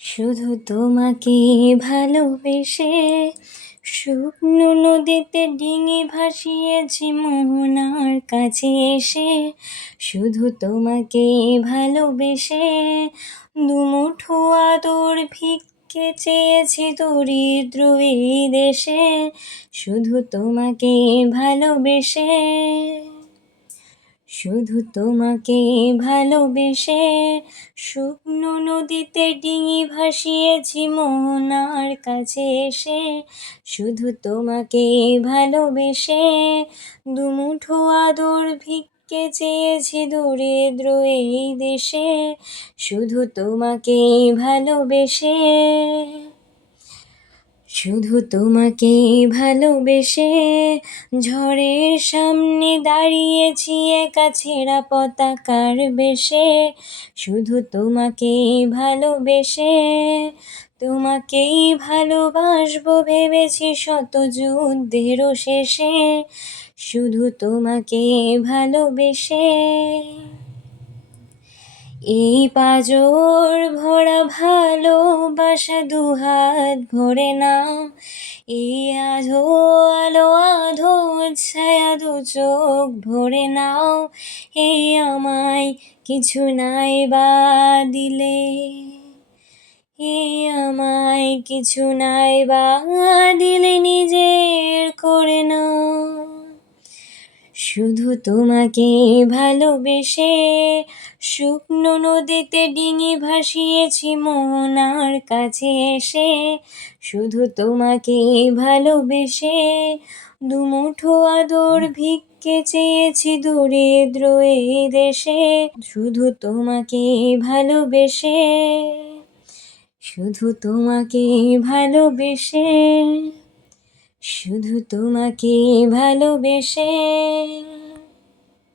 শুধু তোমাকে ভালোবেসে শুকনো নদীতে ডিঙি ভাসিয়েছি মোহনার কাছে এসে। শুধু তোমাকে ভালোবেসে দুমুঠো আদর ভিক্ষে চেয়েছি দরিদ্র এই দেশে। শুধু তোমাকে ভালোবেসে, শুধু তোমাকে ভালোবেসে শুকনো নদীতে ডিঙি ভাসিয়েছি মোহনার কাছে এসে। শুধু তোমাকে ভালোবেসে দুমুঠো আদর ভিক্ষে চেয়েছি দরিদ্র এই দেশে। শুধু তোমাকে ভালোবেসে, শুধু তোমাকে ভালোবেসে ঝড়ের সামনে দাঁড়িয়েছি একা ছেঁড়া পতাকার বেশে। শুধু তোমাকে ভালোবেসে তোমাকেই ভালোবাসবো ভেবেছি শত যুদ্ধেরও শেষে। শুধু তোমাকে ভালোবেসে এই পাঁজর ভরা ভালোবাসা দুহাত ভরে নাও। এই আধো আলো আধো ছায়া দু চোখ ভরে নাও। এই আমায় কিছু নাই বা দিলে, এই আমায় কিছু নাই বা দিলে নিজের করে নাও। শুধু তোমাকে ভালোবেসে শুকনো নদীতে ডিঙি ভাসিয়েছি মোহনার কাছে এসে। শুধু তোমাকে ভালোবেসে দুমুঠো আদর ভিক্ষে চেয়েছি দরিদ্র এই দেশে। শুধু তোমাকে ভালোবেসে, শুধু তোমাকে ভালোবেসে, শুধু তোমাকে ভালোবেসে।